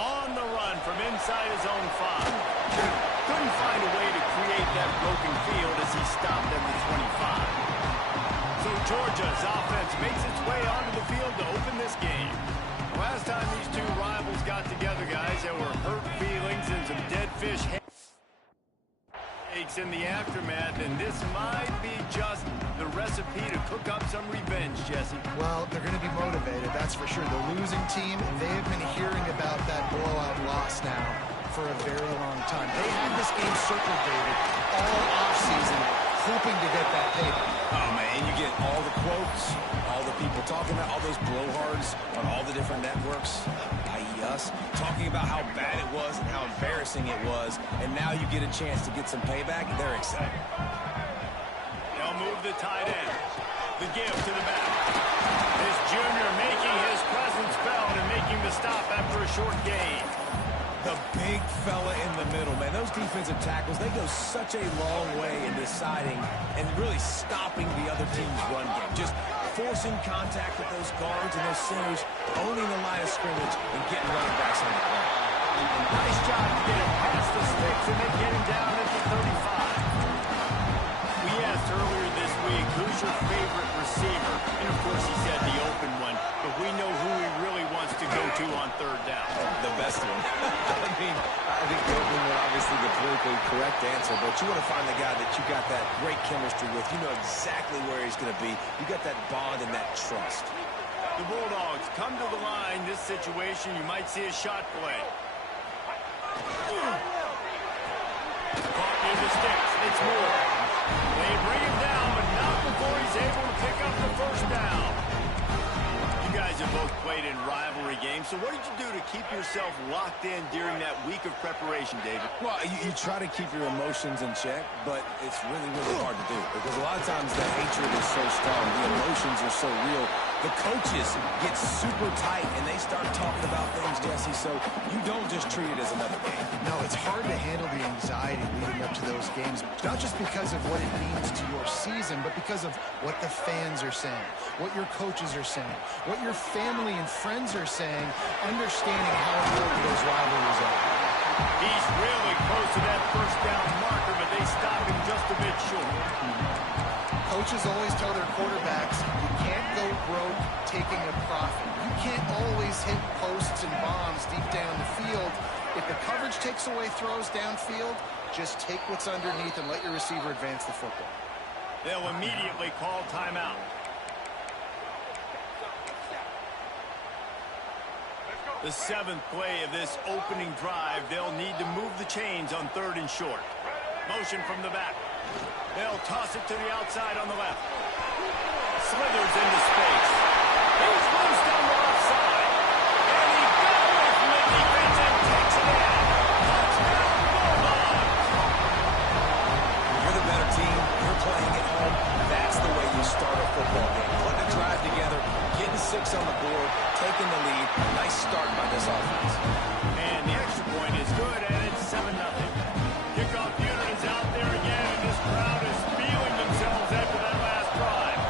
On the run from inside his own 5. Couldn't find a way to create that broken field as he stopped at the 25. So Georgia's offense makes its way onto the field to open this game. Last time these two rivals got together, guys, there were hurt feelings and some dead fish headaches in the aftermath, and this might be just the recipe to cook up some revenge, Jesse. Well, they're going to be motivated, that's for sure. The losing team, they have been hearing about that blowout loss now for a very long time. They had this game circled, David, all offseason, hoping to get that payback. Oh, man, you get all the quotes, all the people talking about all those blowhards on all the different networks, i.e. us, talking about how bad it was and how embarrassing it was, and now you get a chance to get some payback, and they're excited. They'll move the tight end. The give to the back. This junior making his presence felt and making the stop after a short gain. The big fella in the middle, man. Those defensive tackles, they go such a long way in deciding and really stopping the other team's run game. Just forcing contact with those guards and those centers, owning the line of scrimmage, and getting running backs on the play. Nice job to get him past the sticks and then get him down at the 35. We asked earlier this week, who's your favorite receiver? And, of course, he said the open one, but we know who he really wants to go to on third down. The best one. I mean, I think the open one, obviously the politically correct answer, but you want to find the guy that you got that great chemistry with. You know exactly where he's going to be. You got that bond and that trust. The Bulldogs come to the line. This situation, you might see a shot play. Caught near the sticks. It's Moore. They bring him down, but not before he's able to pick up the first down. You guys have both played in rivalry games, so what did you do to keep yourself locked in during that week of preparation, David? Well, you try to keep your emotions in check, but it's really, really hard to do because a lot of times the hatred is so strong, the emotions are so real. The coaches get super tight, and they start talking about things, Jesse, so you don't just treat it as another game. No, it's hard to handle the anxiety leading up to those games, not just because of what it means to your season, but because of what the fans are saying, what your coaches are saying, what your family and friends are saying, understanding how important those rivalries are. He's really close to that first down marker, but they stop him just a bit short. Coaches always tell their quarterbacks, you can't go broke taking a profit. You can't always hit posts and bombs deep down the field. If the coverage takes away throws downfield, just take what's underneath and let your receiver advance the football. They'll immediately call timeout. The 7th play of this opening drive, they'll need to move the chains on 3rd and short. Motion from the back. They'll toss it to the outside on the left. Slithers into space. He's loose down the left side. And he got away from the defense and takes it in. Touchdown, Bulldogs! You're the better team. You're playing at home. That's the way you start a football game. Putting a drive together, getting 6 on the board, taking the lead. Nice start by this offense. And the extra point is good, and it's 7-0. Kickoff unit is out there again, and this crowd is feeling themselves after that last drive.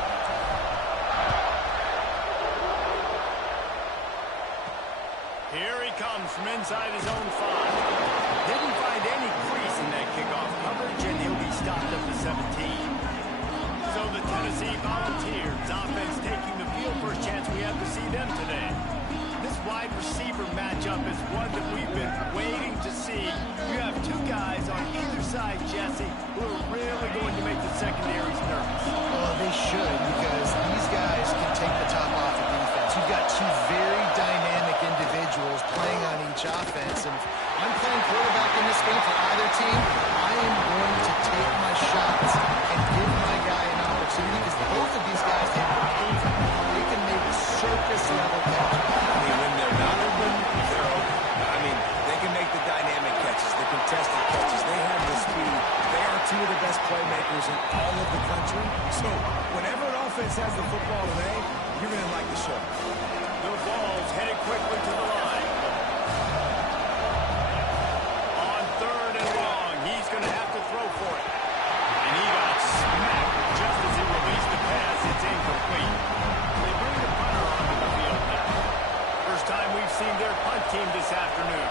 Here he comes from inside his own 5. Didn't find any crease in that kickoff coverage, and he'll be stopped at the 17. So the Tennessee Volunteers offense taking the field for a chance we have to see them today. This wide receiver matchup is one that we've been waiting to see. You have 2 guys on either side, Jesse, who are really going to make the secondaries nervous. Well, they should, because these guys can take the top off of defense. You've got 2 very dynamic individuals playing on each offense, and if I'm playing quarterback in this game for either team, I am going to take my shots and give my guy an opportunity, because both of these guys have been proven. They can make circus-level catches. I mean, when they're not open, they're open. I mean, they can make the dynamic catches, the contested catches. They have the speed. They are 2 of the best playmakers in all of the country. So whenever an offense has the football today, you're going to like the show. The ball's headed quickly to the line. On 3rd and long, he's going to have to throw for it. And he got smacked just as he released the pass. It's incomplete. They bring the punter onto the field now. time we've seen their punt team this afternoon.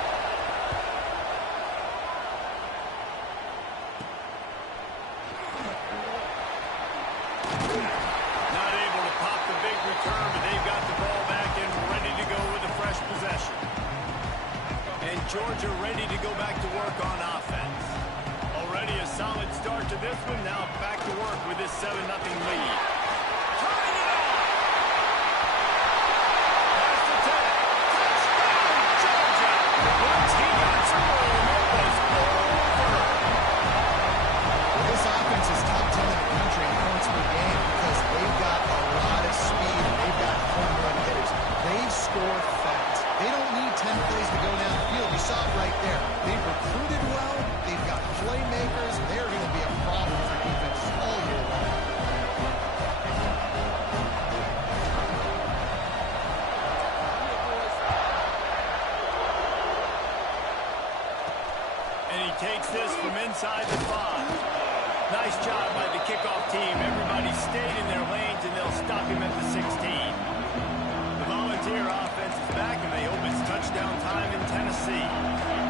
Not able to pop the big return, but they've got the ball back and ready to go with a fresh possession. And Georgia ready to go back to work on offense. Already a solid start to this one. Now back to work with this 7-0 lead. Trying it out. Pass to Ted. Touchdown, Georgia. Once he got some room, it was over. Well, this offense is top 10 in the country in points per game because they've got a lot of speed and they've got home run hitters. They score fast. They don't need 10 plays to go down the field. You saw it right there. They've recruited well. They've got playmakers. They're going to be a problem for defenses all year long. And he takes this from inside the 5. Nice job by the kickoff team. Everybody stayed in their lanes, and they'll stop him at the 16. The Volunteer offense is back, and they hope it's touchdown time in Tennessee.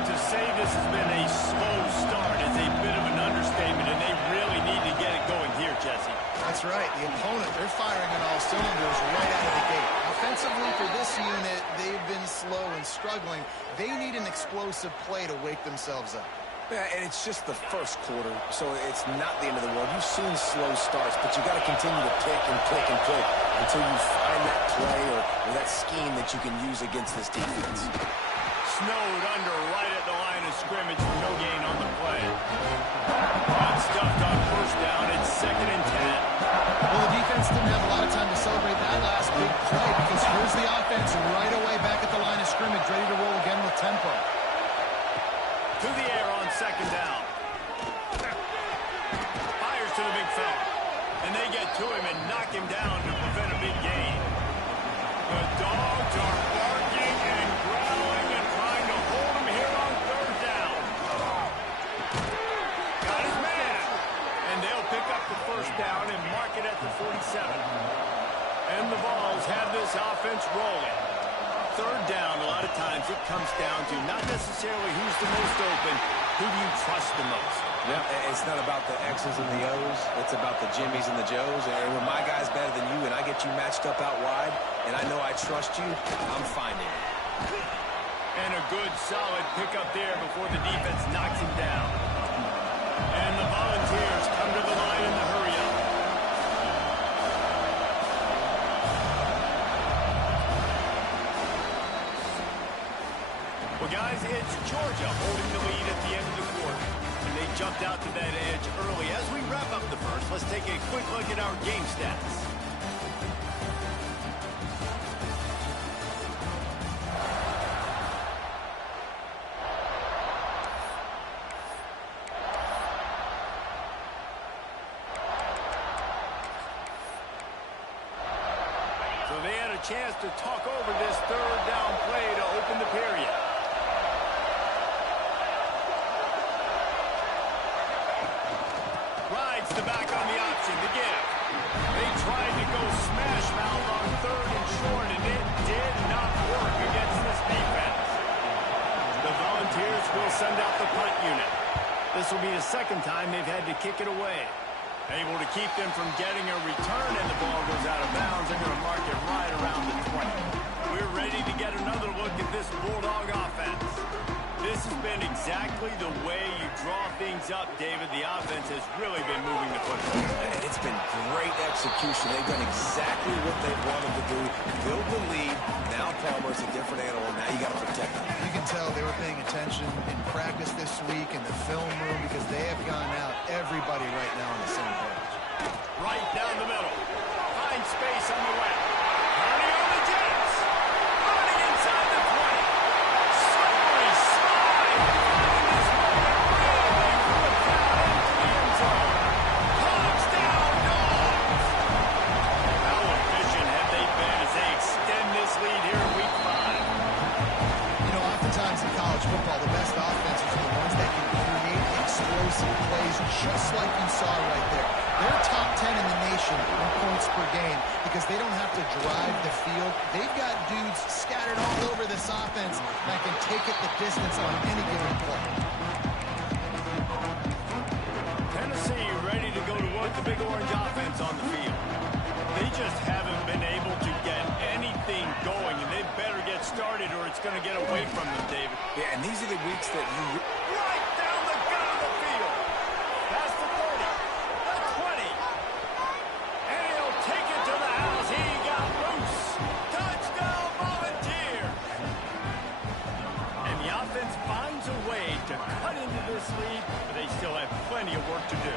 To say this has been a slow start is a bit of an understatement, and they really need to get it going here, Jesse. That's right. The opponent, they're firing on all cylinders right out of the gate. Offensively for this unit, they've been slow and struggling. They need an explosive play to wake themselves up. Yeah, and it's just the first quarter, so it's not the end of the world. You've seen slow starts, but you got to continue to pick and pick and pick until you find that play or that scheme that you can use against this defense. Snowed under right at the line of scrimmage for no gain on the play. Got stuffed on first down. It's 2nd and 10. Well, the defense didn't have a lot of time to celebrate that last big play because here's the offense right away back at the line of scrimmage, ready to roll again with tempo. To the air on 2nd down. Fires to the big fella. And they get to him and knock him down to prevent a big gain. The Dogs are barking and growling and trying to hold him here on 3rd down. Got his man. And they'll pick up the 1st down and mark it at the 47. And the Vols have this offense rolling. 3rd down, a lot of times it comes down to not necessarily who's the most open, who do you trust the most? Yeah, it's not about the X's and the O's. It's about the Jimmies and the Joes. And when my guy's better than you and I get you matched up out wide and I know I trust you, I'm finding it. And a good, solid pickup there before the defense knocks him down. And the Volunteers come to the line in the hurry-up. Well, guys, it's Georgia holding the lead at the end of the quarter. And they jumped out to that edge early. As we wrap up the first, let's take a quick look at our game stats. So they had a chance to talk over this 3rd down play to open the period. Rides the back on the option to give. They tried to go smash mouth on 3rd and short, and it did not work against this defense. The Volunteers will send out the punt unit. This will be the 2nd time they've had to kick it away. Able to keep them from getting a return, and the ball goes out of bounds. They're going to mark it right around the 20. We're ready to get another look at this Bulldog offense. This has been exactly the way you draw things up, David. The offense has really been moving the football. And it's been great execution. They've done exactly what they wanted to do. Build the lead. Now Palmer's a different animal. Now you got to protect him. You can tell they were paying attention in practice this week in the film room because they have gone out, everybody right now on the same page. Right down the middle. Find space on the left. Running on the Jets. Running inside the 20. Slippery slide. Finding his way really quick down into the end zone. Touchdown, Dogs. How efficient have they been as they extend this lead here in Week 5? You know, oftentimes in college football, the best offenses are the ones that can create explosive plays just like you saw right there. They're top 10 in the nation in points per game because they don't have to drive the field. They've got dudes scattered all over this offense that can take it the distance on any given play. Tennessee ready to go to work the Big Orange offense on the field. They just haven't been able to get anything going, and they better get started or it's going to get away from them, David. Yeah, and these are the weeks that you... Right down the gut of the field. Past the 30, the 20. And he'll take it to the house. He got loose. Touchdown, Volunteer. And the offense finds a way to cut into this lead, but they still have plenty of work to do.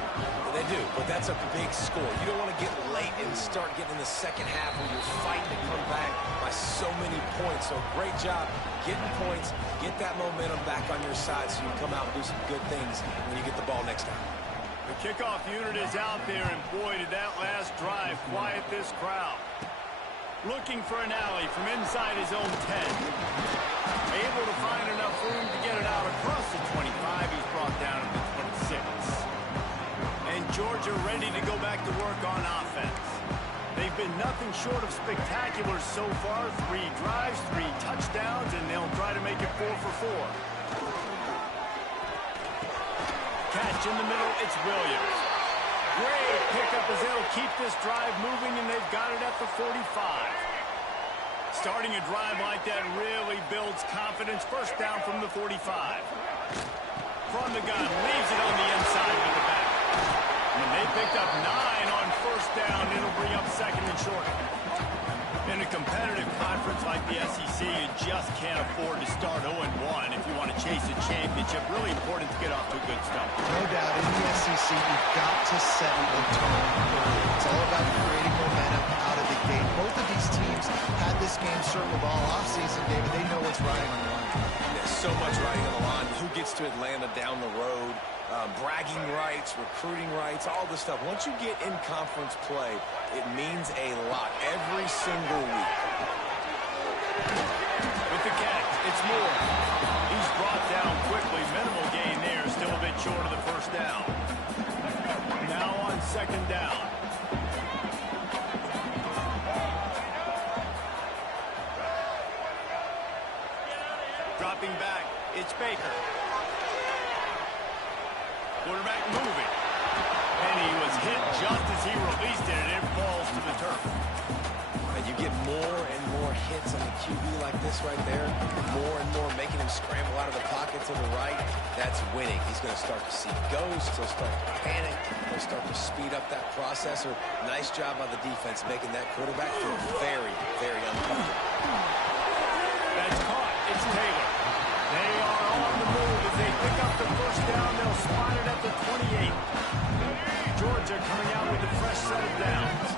They do, but that's a big score. You don't want to get late and start getting in the second half where you're fighting to come back by so many points. So great job getting points, get that momentum back on your side so you can come out and do some good things when you get the ball next time. The kickoff unit is out there, and boy, did that last drive quiet this crowd. Looking for an alley from inside his own 10. Able to find enough room to get it out across the 25. He's brought down to the 26. And Georgia ready to go back to work on offense. They've been nothing short of spectacular so far. 3 drives, 3 touchdowns, and they'll try to make it 4 for 4. Catch in the middle, it's Williams. Great pickup as they'll keep this drive moving, and they've got it at the 45. Starting a drive like that really builds confidence. First down from the 45. From the gun, leaves it on the inside with the back. And they picked up 9 on first down. It'll bring up second and short. In a competitive conference like the SEC, you just can't afford to start 0-1 if you want to chase a championship. Really important to get off to a good start. No doubt, in the SEC, you've got to set the tone early. It's all about creating momentum out of the gate. Both of these teams had this game circled all offseason, David. They know what's riding on the line. There's so much riding on the line. Who gets to Atlanta down the road? Bragging rights, recruiting rights, all this stuff. Once you get in conference play, it means a lot every single week. With the catch, it's Moore. He's brought down quickly. Minimal gain there. Still a bit short of the first down. Now on second down. Dropping back, it's Baker. Quarterback moving. And he was hit just as he released it, and it falls to the turf. And you get more and more hits on the QB like this right there. More and more making him scramble out of the pocket to the right. That's winning. He's going to start to see ghosts. He'll start to panic. He'll start to speed up that process. Nice job by the defense making that quarterback feel very, very uncomfortable. That's caught. It's Taylor. They are on the move as they pick up the first down. They'll spot it at the 28. Georgia coming out with a fresh set of downs.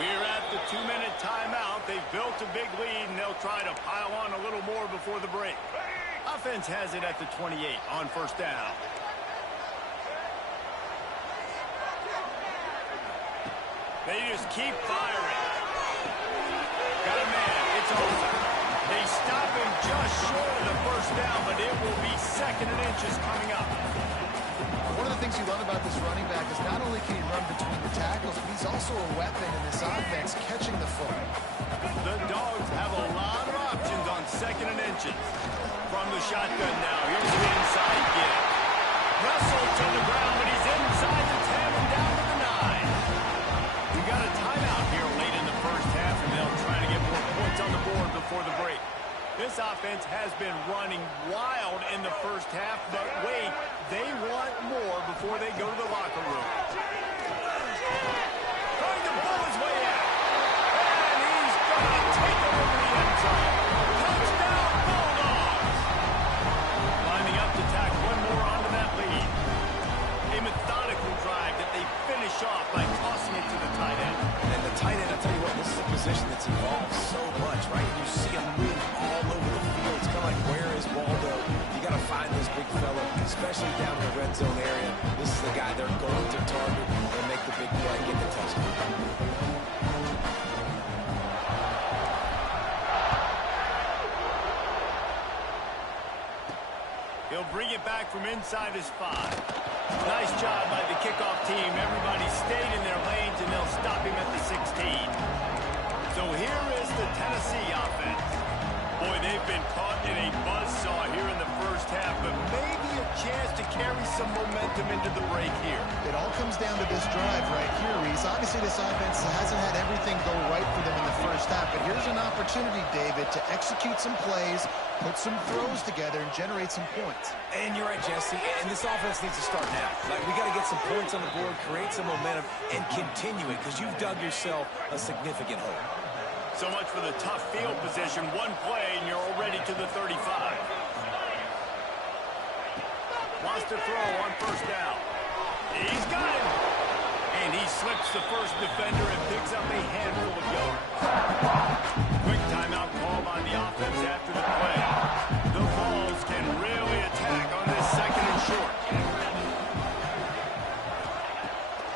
We're at the 2-minute timeout. They've built a big lead, and they'll try to pile on a little more before the break. Offense has it at the 28 on first down. They just keep firing. Got a man. It's over. They stop him just short of the first down, but it will be second and inches coming up. One of the things you love about this running back is not only can he run between the tackles, but he's also a weapon in this offense, catching the foot. The Dogs have a lot of options on second and inches. From the shotgun now, here's the inside give. Russell to the ground, but he's inside the 10 and down to the 9. We got a timeout here late in the first half, and they'll try to get more points on the board before the break. This offense has been running wild in the first half, but wait, they want more before they go to the locker room. Trying to pull his way out. And he's going to take it over the end zone. Touchdown, Bulldogs! Lining up to tack one more onto that lead. A methodical drive that they finish off by tossing it to the tight end. And the tight end, I'll tell you what, this is a position that's evolved so much, right? You see him move all over the field. It's kind of like, where is Waldo? You got to find this big fella, especially down in the red zone area. This is the guy they're going to target and make the big play, get the touchdown. He'll bring it it back from inside his 5. Nice job by the kickoff team. Everybody stayed in their lanes, and they'll stop him at the 16. So here is the Tennessee offense. Boy, they've been caught in a buzzsaw here in the first half, but maybe a chance to carry some momentum into the break here. It all comes down to this drive right here, Reese. Obviously, this offense hasn't had everything go right for them in the first half, but here's an opportunity, David, to execute some plays, put some throws together, and generate some points. And you're right, Jesse, and this offense needs to start now. Like, we got to get some points on the board, create some momentum, and continue it, because you've dug yourself a significant hole. So much for the tough field position. One play, and you're already to the 35. Wants to throw on first down. He's got him. And he slips the first defender and picks up a handful of yards. Quick timeout call by the offense after the play. The Vols can really attack on this second and short.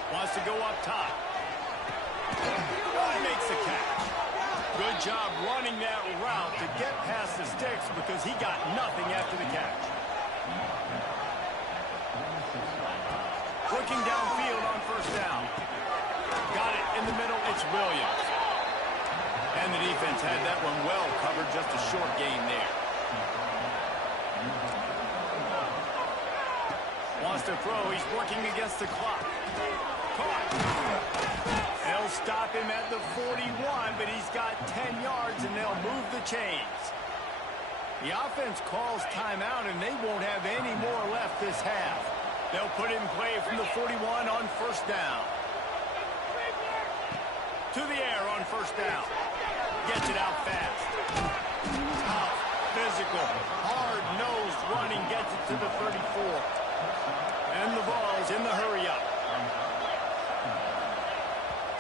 Wants to go up top. He makes the catch. Good job running that route to get past the sticks because he got nothing after the catch. Looking downfield on first down. Got it in the middle. It's Williams. And the defense had that one well covered. Just a short gain there. Wants to throw. He's working against the clock. Caught. They'll stop him at the 41, but he's got 10 yards, and they'll move the chains. The offense calls timeout, and they won't have any more left this half. They'll put in play from the 41 on first down. To the air on first down. Gets it out fast. Tough, physical, hard-nosed running, gets it to the 34. And the Vols in the hurry-up.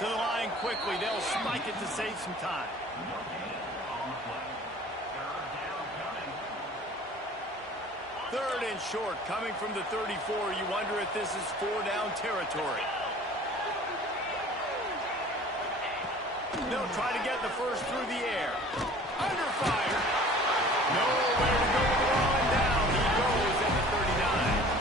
To the line quickly. They'll spike it to save some time. Third and short coming from the 34. You wonder if this is 4-down territory. They'll try to get the first through the air. Under fire. Nowhere to go with the ball and down. He goes at the 39.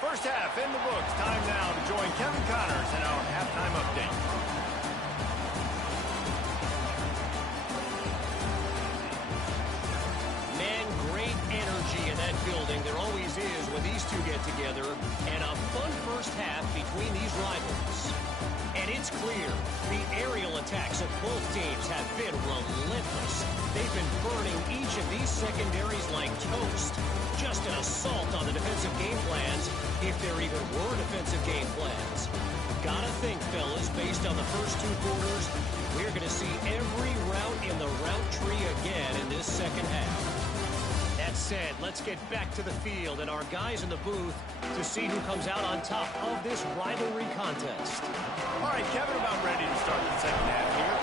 First half in the books. Time now to join Kevin Connors in our halftime update. Man, great energy in that building. There always is when these two get together. And a fun first half between these rivals. And it's clear, the aerial attacks of both teams have been relentless. They've been burning each of these secondaries like toast. Just an assault on the defensive game plans, if there even were defensive game plans. Gotta think, fellas, based on the first two quarters, we're going to see every route in the route tree again in this second half. That said, let's get back to the field and our guys in the booth to see who comes out on top of this rivalry contest. All right, Kevin, about ready to start the second half here.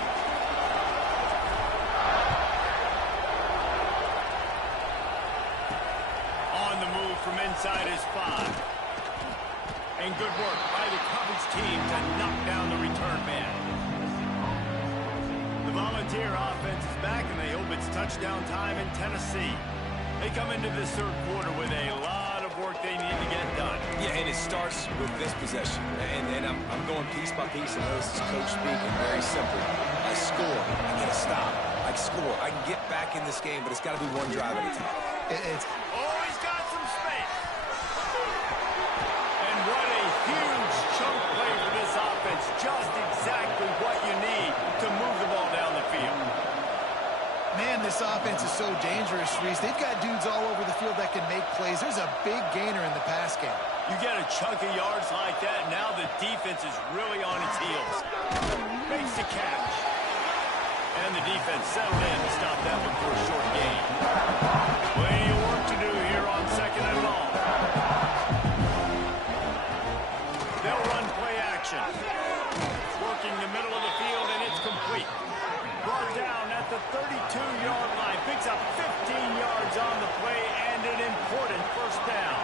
On the move from inside his 5. And good work by the coverage team to knock down the return man. The Volunteer offense is back, and they hope it's touchdown time in Tennessee. They come into this third quarter with a lot of work they need to get done. Yeah, and it starts with this possession. And I'm going piece by piece. I know this is coach speaking, very simple. I score. I get a stop. I score. I can get back in this game, but it's got to be one drive at a time. Oh, he's got some space. And what a huge chunk play for this offense. Just exactly what you need to move the ball down the field. Man, this offense is so dangerous, Reese. They've got dudes all over the field that can make plays. There's a big gainer in the pass game. You get a chunk of yards like that, now the defense is really on its heels. Makes the catch. And the defense settled in to stop that one for a short gain. Plenty of work to do here on second and long. They'll run play action. Working the middle of the field, and it's complete. Brought down at the 32-yard line. Picks up 15 yards on the play and an important first down.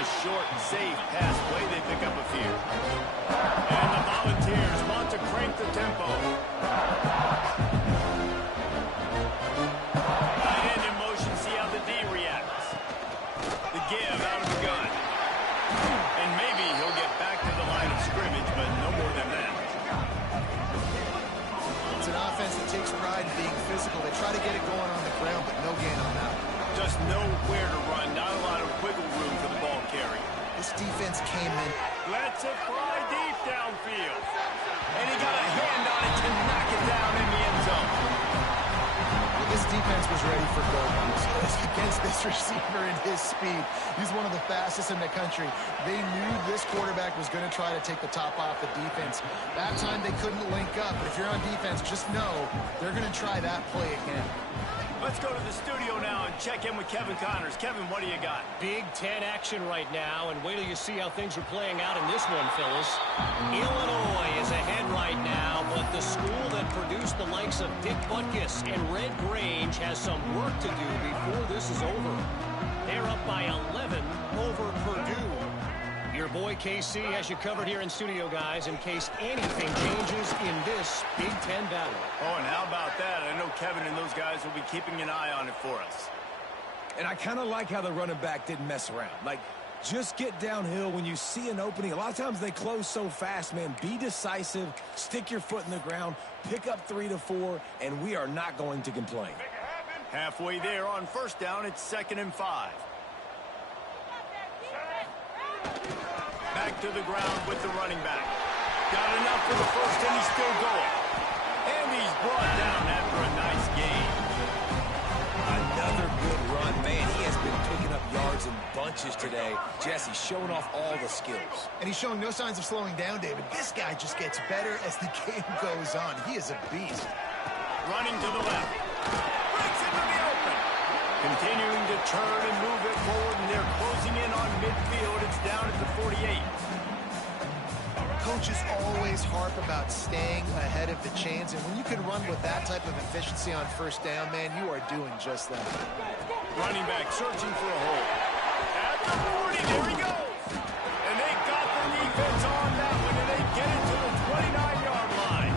a short, safe pass play. They pick up a few. And the Volunteers want to crank the tempo. Tight end in motion, see how the D reacts. The give out of the gun. And maybe he'll get back to the line of scrimmage, but no more than that. It's an offense that takes pride in being physical. They try to get it going on the ground, but no gain on that. Just nowhere to run. Not a lot of wiggle room for the ball carry. This defense came in. Let's it fly deep downfield. And he got a hand on it to knock it down in the end zone. This defense was ready for goal against this receiver and his speed. He's one of the fastest in the country. They knew this quarterback was going to try to take the top off the defense. That time they couldn't link up. But if you're on defense, just know they're going to try that play again. Let's go to the studio now and check in with Kevin Connors. Kevin, what do you got? Big Ten action right now, and wait till you see how things are playing out in this one, Phyllis. Illinois is ahead right now, but the school that produced the likes of Dick Butkus and Red Grange has some work to do before this is over. They're up by 11 over Purdue. Your boy KC has you covered here in studio, guys, in case anything changes in this Big Ten battle. Oh, and how about that? I know Kevin and those guys will be keeping an eye on it for us. And I kind of like how the running back didn't mess around. Like, just get downhill when you see an opening. A lot of times they close so fast, man. Be decisive, stick your foot in the ground, pick up 3 to 4, and we are not going to complain. Halfway there on first down, it's 2nd and 5. Back to the ground with the running back. Got enough for the first, and he's still going. And he's brought down after a nice gain. Another good run. Man, he has been picking up yards in bunches today. Jesse showing off all the skills. And he's showing no signs of slowing down, David. This guy just gets better as the game goes on. He is a beast. Running to the left. Breaks into the open. Continuing to turn and move it forward, and they're closing in on midfield. It's down at the 48. Coaches always harp about staying ahead of the chains, and when you can run with that type of efficiency on first down, man, you are doing just that. Running back searching for a hole. At the 40, there he goes. And they got the defense on that one, and they get it to the 29-yard line.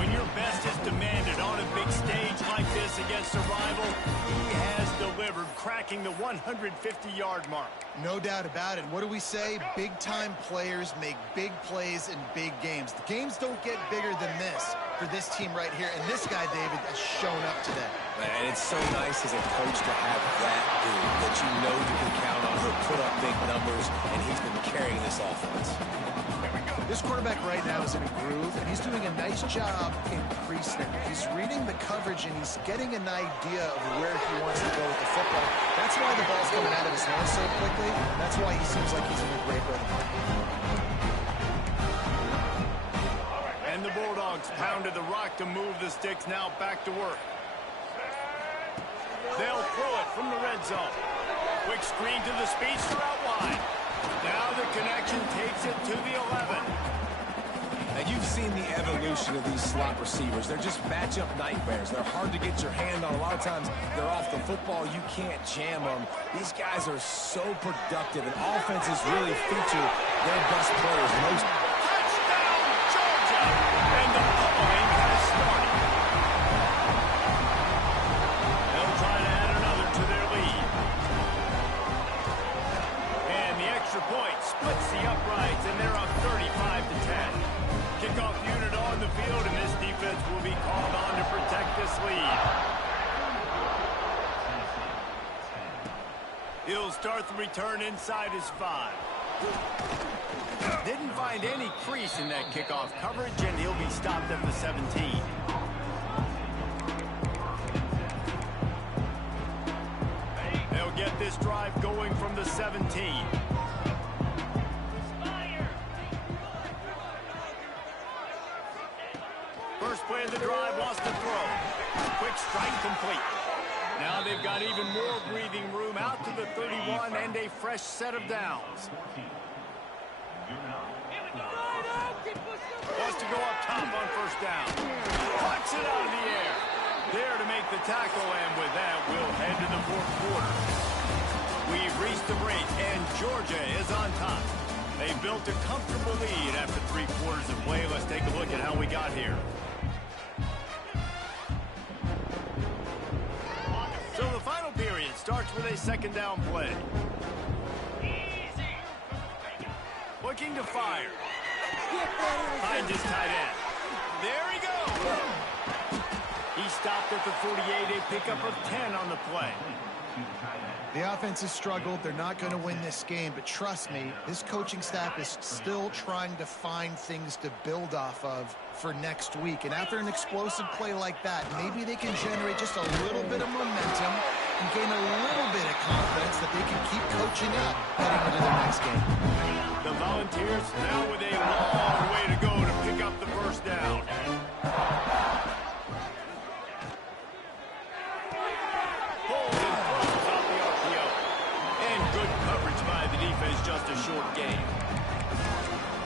When your best is demanded on a big stage like this against a rival, he has delivered, cracking the 150-yard mark. No doubt about it. What do we say? Big-time players make big plays in big games. The games don't get bigger than this for this team right here, and this guy, David, has shown up today. Man, it's so nice as a coach to have that dude that you know you can count on. He'll put up big numbers, and he's been carrying this offense. This quarterback right now is in a groove, and he's doing a nice job increasing it. He's reading the coverage, and he's getting an idea of where he wants to go with the football. That's why the ball's coming out of his hands so quickly. That's why he seems like he's in a great rhythm. And the Bulldogs pounded the rock to move the sticks, now back to work. They'll throw it from the red zone. Quick screen to the speedster out wide. Now the connection takes it to the 11. Now, you've seen the evolution of these slot receivers. They're just matchup nightmares. They're hard to get your hand on. A lot of times, they're off the football. You can't jam them. These guys are so productive, and offenses really feature their best players. Most Touchdown, Georgia! And the pummeling has started. They'll try to add another to their lead. And the extra point splits the uprights, and they're up 35-10. Kickoff unit on the field, and this defense will be called on to protect this lead. He'll start the return inside his 5. Didn't find any crease in that kickoff coverage, and he'll be stopped at the 17. They'll get this drive going from the 17. First play of the drive, lost the throw. Quick strike complete. Now they've got even more breathing room out to the 31 and a fresh set of downs. Wants to go up top on first down. Clutch it out of the air. There to make the tackle, and with that, we'll head to the fourth quarter. We've reached the break, and Georgia is on top. They built a comfortable lead after 3 quarters of play. Let's take a look at how we got here. So the final period starts with a second down play. Looking to fire. Finds his tight end. There he goes. He stopped at the 48, a pickup of 10 on the play. The offense has struggled. They're not going to win this game, but trust me, this coaching staff is still trying to find things to build off of for next week. And after an explosive play like that, maybe they can generate just a little bit of momentum and gain a little bit of confidence that they can keep coaching up heading into their next game. The Volunteers now with a long way to go to pick up the first down. Just a short game.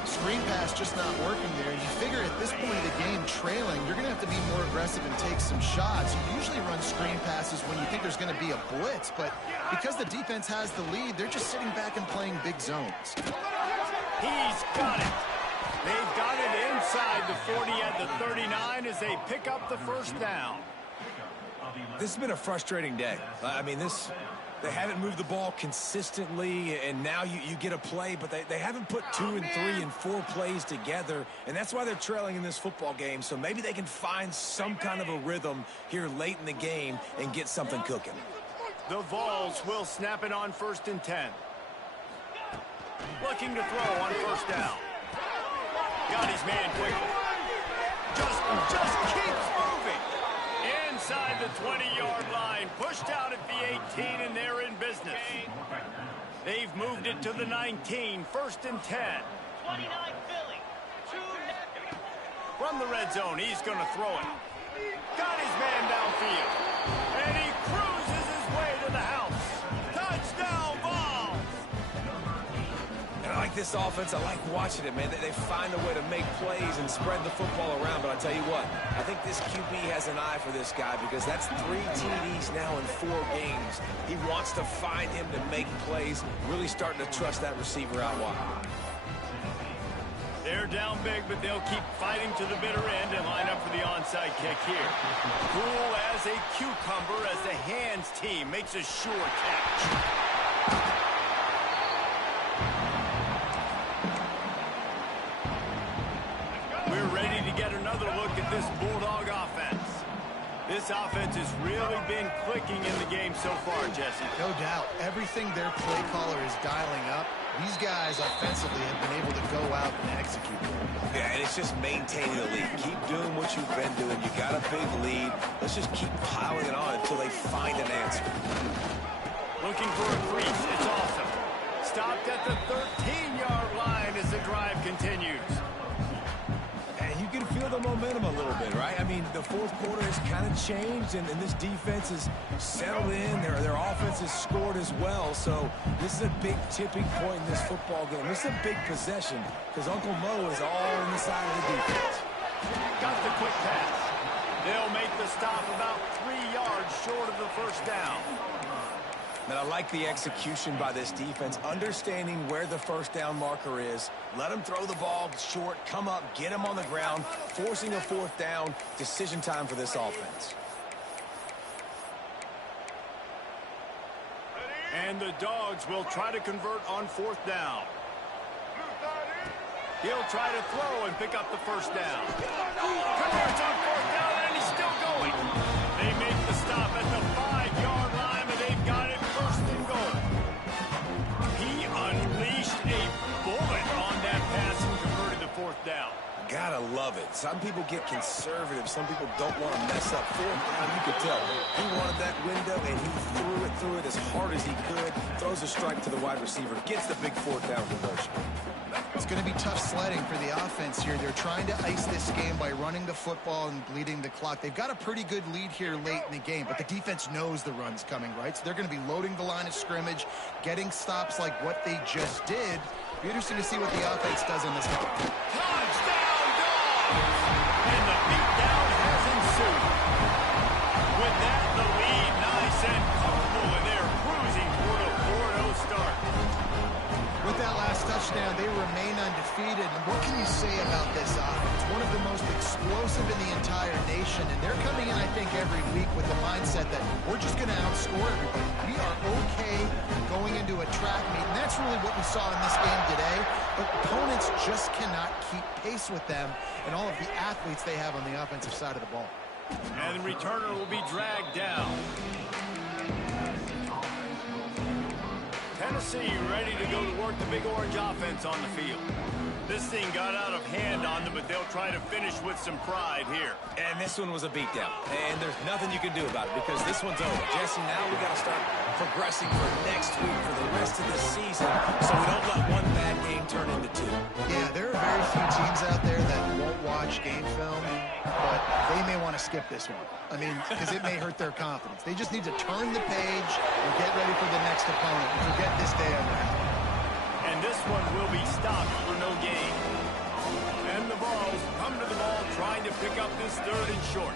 Screen pass just not working there. You figure at this point of the game, trailing, you're going to have to be more aggressive and take some shots. You usually run screen passes when you think there's going to be a blitz, but because the defense has the lead, they're just sitting back and playing big zones. He's got it. They've got it inside the 40 at the 39 as they pick up the first down. This has been a frustrating day. I mean, they haven't moved the ball consistently, and now you get a play, but they haven't put 2 and 3 and 4 plays together, and that's why they're trailing in this football game. So maybe they can find some kind of a rhythm here late in the game and get something cooking. The Vols will snap it on 1st and 10. Looking to throw on first down. Got his man quickly. Just keeps moving. Inside the 20-yard line, pushed out at the 18, and they're in business. They've moved it to the 19, 1st and 10. From the red zone, he's going to throw it. Got his man downfield. And he cruises his way to the house. Touchdown, Vols! And I like this offense. I like watching it, man. They find a way to make plays and spread the football around. But I tell you what, I think this QB has an eye for this guy because that's 3 TDs now in 4 games. He wants to find him to make plays, really starting to trust that receiver out wide. They're down big, but they'll keep fighting to the bitter end and line up for the onside kick here. Cool as a cucumber as the hands team makes a sure catch. We're ready to get another look at this Bulldog offense. This offense has really been clicking in the game so far, Jesse. No doubt. Everything their play caller is dialing up, these guys offensively have been able to go out and execute. Yeah, and it's just maintaining the lead. Keep doing what you've been doing. You got a big lead. Let's just keep piling it on until they find an answer. Looking for a crease. It's awesome. Stopped at the 13-yard line as the drive continues. You can feel the momentum a little bit, right? I mean, the 4th quarter has kind of changed, and this defense has settled in. Their offense has scored as well, so this is a big tipping point in this football game. This is a big possession because Uncle Mo is all on the side of the defense. Got the quick pass. They'll make the stop about 3 yards short of the first down. And I like the execution by this defense, understanding where the first down marker is. Let them throw the ball short, come up, get them on the ground, forcing a 4th down. Decision time for this offense. And the Dogs will try to convert on 4th down. He'll try to throw and pick up the first down. Converts on 4th down, and he's still going. They make the stop at the 5-yard line, but they've got it 1st and goal. He unleashed a bullet on that pass and converted the 4th down. Gotta love it. Some people get conservative. Some people don't want to mess up 4th down. You could tell. He wanted that window, and he threw it as hard as he could. Throws a strike to the wide receiver. Gets the big 4th down conversion. It's going to be tough sledding for the offense here. They're trying to ice this game by running the football and bleeding the clock. They've got a pretty good lead here late in the game, but the defense knows the run's coming, right? So they're going to be loading the line of scrimmage, getting stops like what they just did. Be interesting to see what the offense does in this game. Touchdown, Dogs! And the beatdown has ensued. With that, the lead nice and comfortable, and they're cruising toward a 4-0 with that last touchdown, they remain undefeated. And what can you say about this offense? One of the most explosive in the entire nation. And they're coming in, I think, every week with the mindset that we're just going to outscore everybody. We are okay going into a track meet. And that's really what we saw in this game today. But opponents just cannot keep pace with them and all of the athletes they have on the offensive side of the ball. And the returner will be dragged down. Tennessee ready to go to work the Big Orange offense on the field. This thing got out of hand on them, but they'll try to finish with some pride here. And this one was a beatdown. And there's nothing you can do about it because this one's over. Jesse, now we got to start progressing for next week for the rest of the season so we don't let one bad game turn into two. Yeah, there are very few teams out there that won't watch game film, but they may want to skip this one. I mean, because it may hurt their confidence. They just need to turn the page and get ready for the next opponent and forget this day ever happened. And this one will be stopped for no gain. And the Vols come to the ball trying to pick up this third and short.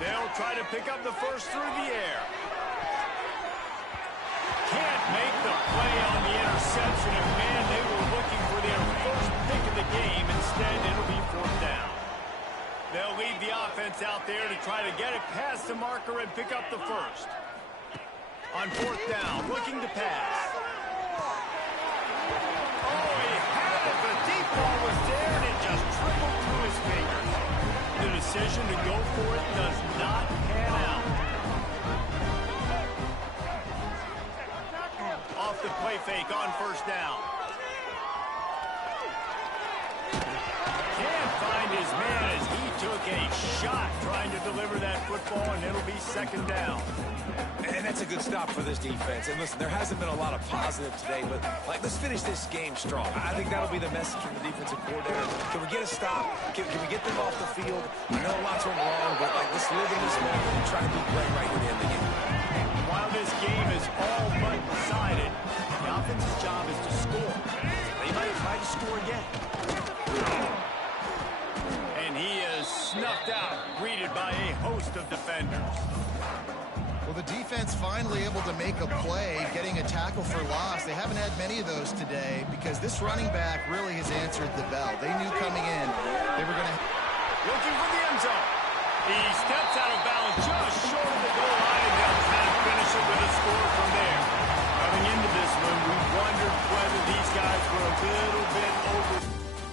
They'll try to pick up the first through the air. Can't make the play on the interception, and man, they were looking for their first pick of the game. Instead, it'll be fourth down. They'll leave the offense out there to try to get it past the marker and pick up the first. On fourth down, looking to pass. Oh, he had it. The deep ball was there, and it just trickled through his fingers. The decision to go for it does not pan out. Off the play fake on first down. Can't find his man as he took a shot trying to deliver that football, and it'll be second down. And that's a good stop for this defense. And listen, there hasn't been a lot of positive today, but let's finish this game strong. I think that'll be the message from the defensive coordinator. Can we get a stop? Can we get them off the field? I know lots went wrong, but let's live in this moment and try to be great right here to end the game. While this game is all but decided, the offense's job is to score. They might try to score again. And he is snuffed out, greeted by a host of defenders. Well, the defense finally able to make a play, getting a tackle for loss. They haven't had many of those today because this running back really has answered the bell. They knew coming in they were going to... Looking for the end zone. He steps out of bounds just short of the goal line, and they'll try to finish it with a score from there. Coming into this one, we wondered whether these guys were a little bit over...